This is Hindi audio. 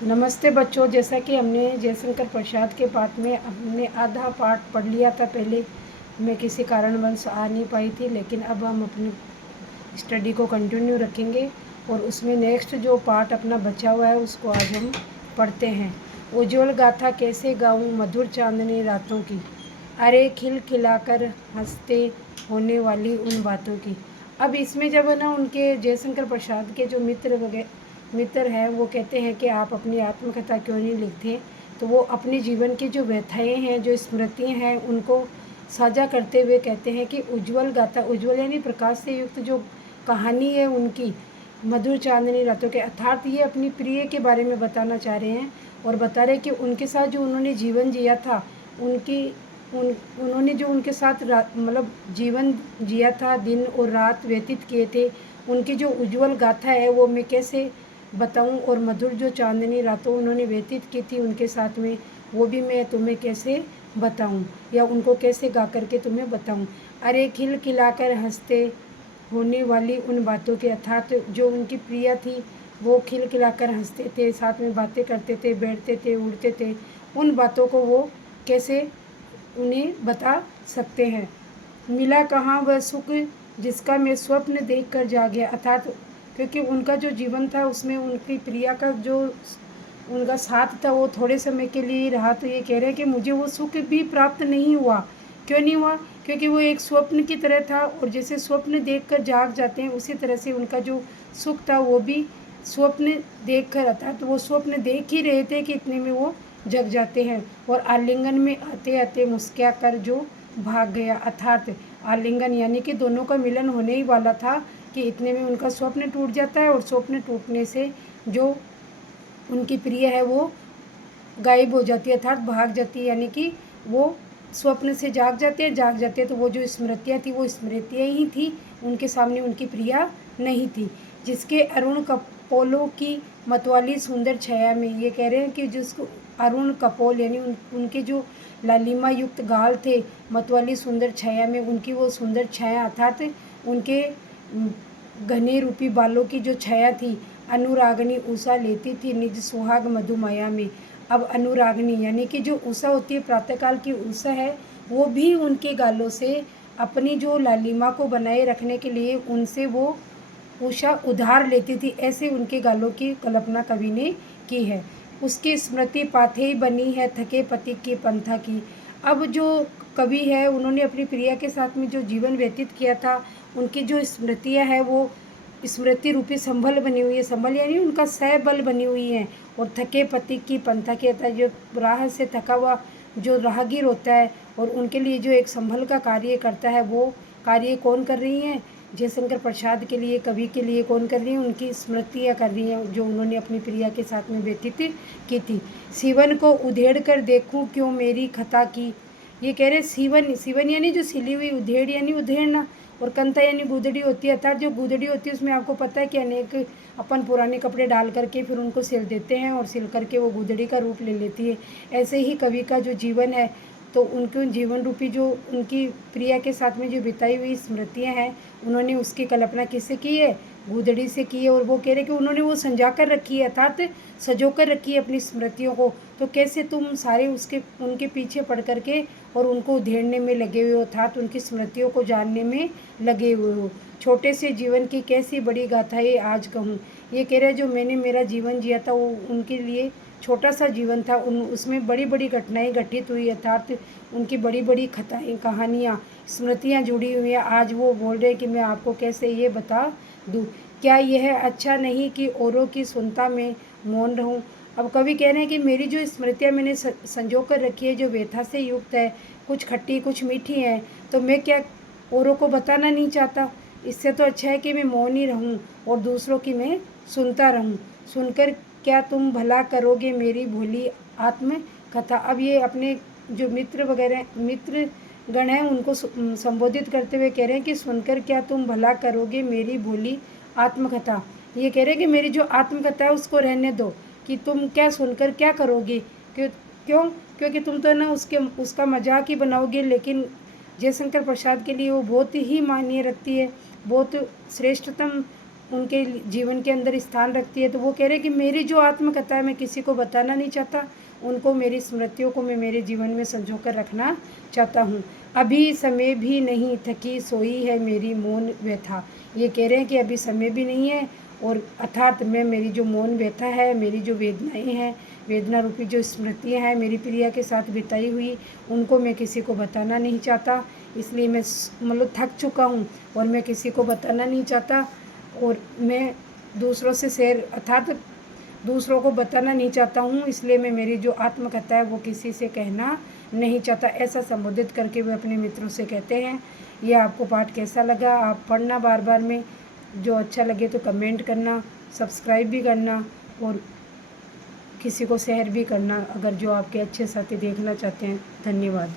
नमस्ते बच्चों। जैसा कि हमने जयशंकर प्रसाद के पाठ में हमने आधा पाठ पढ़ लिया था। पहले मैं किसी कारणवश आ नहीं पाई थी, लेकिन अब हम अपनी स्टडी को कंटिन्यू रखेंगे और उसमें नेक्स्ट जो पार्ट अपना बचा हुआ है उसको आज हम पढ़ते हैं। उज्ज्वल गाथा कैसे गाऊं मधुर चांदनी रातों की, अरे खिल खिलाकर हंसते होने वाली उन बातों की। अब इसमें जब है ना उनके जयशंकर प्रसाद के जो मित्र हैं वो कहते हैं कि आप अपनी आत्मकथा क्यों नहीं लिखते। तो वो अपने जीवन की जो व्यथाएँ हैं, जो स्मृतियाँ हैं, उनको साझा करते हुए कहते हैं कि उज्ज्वल गाथा, उज्ज्वल यानी प्रकाश से युक्त जो कहानी है उनकी, मधुर चांदनी रातों के, अर्थात ये अपनी प्रिय के बारे में बताना चाह रहे हैं और बता रहे हैं कि उनके साथ जो उन्होंने जीवन जिया था, उन्होंने जो उनके साथ मतलब जीवन जिया था, दिन और रात व्यतीत किए थे, उनकी जो उज्ज्वल गाथा है वो मैं कैसे बताऊं, और मधुर जो चांदनी रातों उन्होंने व्यतीत की थी उनके साथ में, वो भी मैं तुम्हें कैसे बताऊं या उनको कैसे गा करके तुम्हें बताऊं। अरे खिल खिलाकर हंसते होने वाली उन बातों के, अर्थात जो उनकी प्रिया थी वो खिल खिलाकर हंसते थे, साथ में बातें करते थे, बैठते थे, उड़ते थे, उन बातों को वो कैसे उन्हें बता सकते हैं। मिला कहाँ वह सुख जिसका मैं स्वप्न देखकर जाग गया, अर्थात क्योंकि उनका जो जीवन था उसमें उनकी प्रिया का जो उनका साथ था वो थोड़े समय के लिए ही रहा। तो ये कह रहे हैं कि मुझे वो सुख भी प्राप्त नहीं हुआ। क्यों नहीं हुआ? क्योंकि वो एक स्वप्न की तरह था, और जैसे स्वप्न देखकर जाग जाते हैं उसी तरह से उनका जो सुख था वो भी स्वप्न देखकर, अर्थात वो स्वप्न देख ही रहे थे कि इतने में वो जग जाते हैं और आलिंगन में आते आते मुस्कुरा कर जो भाग गया, अर्थात आलिंगन यानी कि दोनों का मिलन होने ही वाला था कि इतने में उनका स्वप्न टूट जाता है, और स्वप्न टूटने से जो उनकी प्रिय है वो गायब हो जाती है, अर्थात भाग जाती है, यानी कि वो स्वप्न से जाग जाते हैं, जाग जाते हैं तो वो जो स्मृतियाँ थी वो स्मृतियाँ ही थी, उनके सामने उनकी प्रिया नहीं थी। जिसके अरुण कपोलों की मतवाली सुंदर छाया में, ये कह रहे हैं कि जिसको अरुण कपोल यानी उनके जो लालिमा युक्त गाल थे, मतवाली सुंदर छाया में, उनकी वो सुंदर छाया, अर्थात उनके घने रूपी बालों की जो छाया थी, अनुरागनी उषा लेती थी निज सुहाग मधुमाया में। अब अनुरागनी यानी कि जो उषा होती है, प्रातःकाल की उषा है, वो भी उनके गालों से अपनी जो लालिमा को बनाए रखने के लिए उनसे वो उषा उधार लेती थी, ऐसे उनके गालों की कल्पना कवि ने की है। उसकी स्मृति पाथेय बनी है थके पति की पंथा की। अब जो कवि है उन्होंने अपनी प्रिया के साथ में जो जीवन व्यतीत किया था, उनकी जो स्मृतियाँ हैं वो स्मृति रूपी संभल बनी हुई है, संभल यानी उनका सहबल बनी हुई है। और थके पति की पंथा के तहत जो राह से थका हुआ जो राहगीर होता है और उनके लिए जो एक संभल का कार्य करता है, वो कार्य कौन कर रही हैं? जयशंकर प्रसाद के लिए, कवि के लिए कौन कर रही हैं? उनकी स्मृतियाँ कर रही हैं जो उन्होंने अपनी प्रिया के साथ में व्यतीत की थी। सीवन को उधेड़ कर देखूं क्यों मेरी खता की, ये कह रहे सीवन, सीवन यानी जो सिली हुई, उधेड़ यानी उधेड़ना, और कंथा यानी गुदड़ी होती है, अर्थात जो गुदड़ी होती है उसमें आपको पता है कि अनेक अपन पुराने कपड़े डाल करके फिर उनको सिल देते हैं और सिल करके वो गुदड़ी का रूप ले लेती है। ऐसे ही कवि का जो जीवन है, तो उनके जीवन रूपी जो उनकी प्रिया के साथ में जो बिताई हुई स्मृतियाँ हैं, उन्होंने उसकी कल्पना किससे की है? गुदड़ी से की है। और वो कह रहे कि उन्होंने वो संजा कर रखी है, अर्थात सजो कर रखी है अपनी स्मृतियों को। तो कैसे तुम सारे उनके पीछे पड़ करके और उनको उधेड़ने में लगे हुए हो, अर्थात उनकी स्मृतियों को जानने में लगे हुए हो। छोटे से जीवन की कैसी बड़ी गाथाएँ आज कहूँ, ये कह रहे जो मैंने मेरा जीवन जिया था वो उनके लिए छोटा सा जीवन था, उसमें बड़ी बड़ी घटनाएं घटित हुई, अर्थात उनकी बड़ी बड़ी कथाएँ, कहानियाँ, स्मृतियाँ जुड़ी हुई हैं। आज वो बोल रहे हैं कि मैं आपको कैसे ये बता दूँ। क्या यह अच्छा नहीं कि औरों की सुनता मैं मौन रहूँ। अब कवि कह रहे हैं कि मेरी जो स्मृतियाँ मैंने संजो कर रखी है, जो व्यथा से युक्त है, कुछ खट्टी कुछ मीठी हैं, तो मैं क्या औरों को बताना नहीं चाहता। इससे तो अच्छा है कि मैं मौन ही रहूं और दूसरों की मैं सुनता रहूं। सुनकर क्या तुम भला करोगे मेरी भोली आत्म कथा। अब ये अपने जो मित्र वगैरह मित्र गण हैं उनको संबोधित करते हुए कह रहे हैं कि सुनकर क्या तुम भला करोगे मेरी भोली आत्मकथा। ये कह रहे हैं कि मेरी जो आत्मकथा है उसको रहने दो, कि तुम क्या सुनकर क्या करोगे। क्यों? क्योंकि तुम तो ना उसका मजाक ही बनाओगे, लेकिन जयशंकर प्रसाद के लिए वो बहुत ही मायने रखती है, बहुत श्रेष्ठतम उनके जीवन के अंदर स्थान रखती है। तो वो कह रहे हैं कि मेरी जो आत्मकथा है मैं किसी को बताना नहीं चाहता, उनको मेरी स्मृतियों को मैं मेरे जीवन में संजो कर रखना चाहता हूँ। अभी समय भी नहीं थकी सोई है मेरी मौन व्यथा। ये कह रहे हैं कि अभी समय भी नहीं है और अर्थात मैं मेरी जो मौन व्यथा है, मेरी जो वेदनाएं हैं, वेदना रूपी जो स्मृतियाँ हैं मेरी प्रिया के साथ बिताई हुई, उनको मैं किसी को बताना नहीं चाहता। इसलिए मैं मतलब थक चुका हूँ और मैं किसी को बताना नहीं चाहता और मैं दूसरों से शेयर अर्थात दूसरों को बताना नहीं चाहता हूँ। इसलिए मैं मेरी जो आत्मकथा है वो किसी से कहना नहीं चाहता। ऐसा संबोधित करके वे अपने मित्रों से कहते हैं। ये आपको पाठ कैसा लगा आप पढ़ना बार बार में, जो अच्छा लगे तो कमेंट करना, सब्सक्राइब भी करना और किसी को शेयर भी करना अगर जो आपके अच्छे साथी देखना चाहते हैं। धन्यवाद।